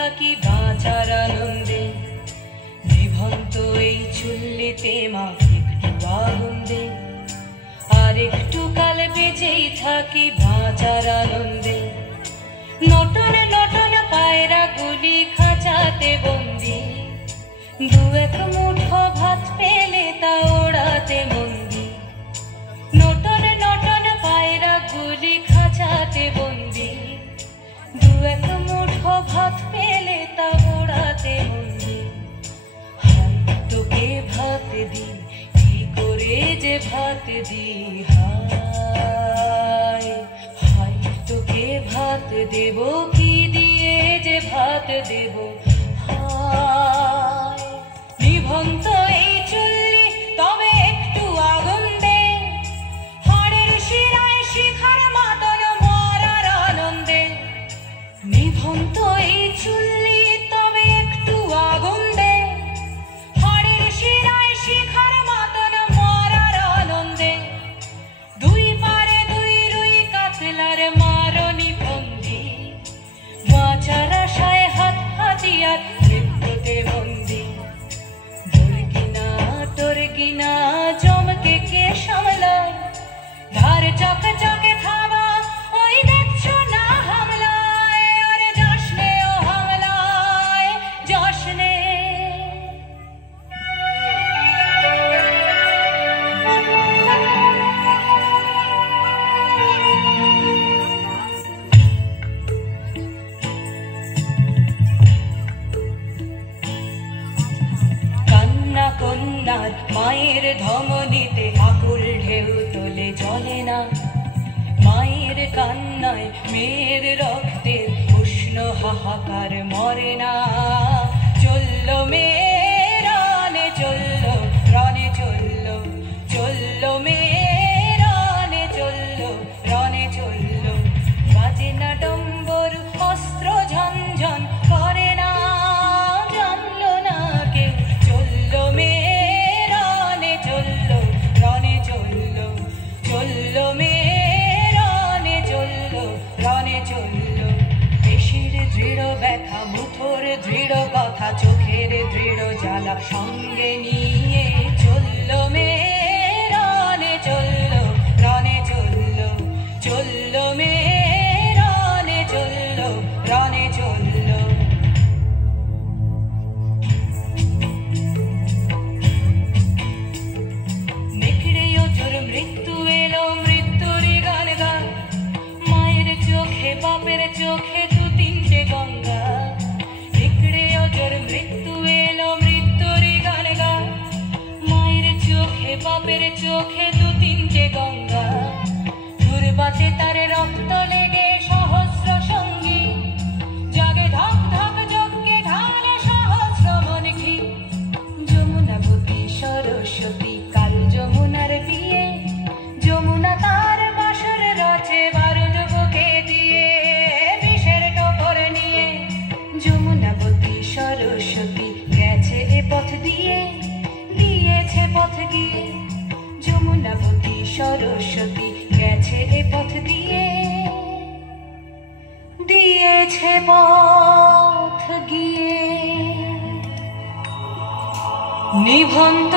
থাকি বাঁচার আনন্দে, নিভন্ত এই চুল্লিতে মা একটু আগুন দে, আর একটু কাল বেঁচেই থাকি বাঁচার আনন্দে। নটন নটন পায়রা গুলি খাঁচাতে বন্দি, দু এক মুঠো ভাত পেলে তা ওড়াতে মন্দি। নটন নটন পায়রা গুলি খাঁচাতে বন্দি, দু এক মুঠো ভাত পেলে তা ওড়াতে মন্দি। হাই তোকে ভাত দি, কি করে যে ভাত দি, হাই হাই তোকে ভাত দেব, কি দিয়ে যে ভাত দেব, হাই। নিভন্ত এই চুল্লি তবে একটু আগুন দে, হাড়ের শিরায় শিখার মাতন মরার আনন্দে। নিভন্ত এই চুল্লি তবে একটু আগুন দে, হাড়ের শিরায় শিখার মাতন মরার আনন্দে। দুই পারে দুই রুই কাতলার মারনি ফন্দি, বাঁচার আশায় হাত হাতিয়ার মৃত্যুতে বন্দি। তোর গিনা জমকে কে সামলায়, ধার চকে চকে খাওয়া ওই দেখছো না হামলায়, আরে যাসনে ও হামলায় যাসনে। কান্না কন্যার মায়ের ধমনীতে আকুল ঢেউ তোলে জলে না, মায়ের কান্নায় মেয়ের রক্তের উষ্ণ হাহাকার মরে না। চললো মেয়ে রানে চললো, রানে চললো, চললো মেয়ে রানে চললো, রানে চললো। বাজে না ডম্বর অস্ত্র ঝনঝন করে না, জানলো না কেউ। চললো মেয়ে রানে চললো, রানে চললো, চললো মেয়ে রানে চললো, রানে চললো। পেশির দৃঢ় ব্যথা, মুঠোর দৃঢ় কথা, চোখের দৃঢ় জ্বালা সঙ্গে নিয়ে চললো মেয়ে রানে চললো, রানে চললো, চললো মেয়ে রানে চললো, রানে চললো। নেকড়েও জোর মৃত্যু এলো, মৃত্যুরই গান গান, মায়ের চোখে বাপের চোখে দু তিনটে গঙ্গা। নেকড়েও জোর মৃত্যু এলো, মৃত্যুরই গান গান, মায়ের চোখে বাপের চোখে দু তিনটে গঙ্গা। দুর্বাতে তার রক্ত লেগে সহস্র সঙ্গী, জাগে ধক ধক যজ্ঞে ঢালে সহস্র মন ঘি। যমুনাবতী সরস্বতী কাল যমুনার বিয়ে, যমুনা তার বাসর রচে বারুদ বুকে দিয়ে, বিষের টোপর নিয়ে। যমুনাবতী সরস্বতী গেছে এ পথ দিয়ে, দিয়েছে পথ গিয়ে। যমুনাবতী সরস্বতী গেছে এ পথ দিয়ে, দিয়েছে পথ গিয়ে। নিভন্ত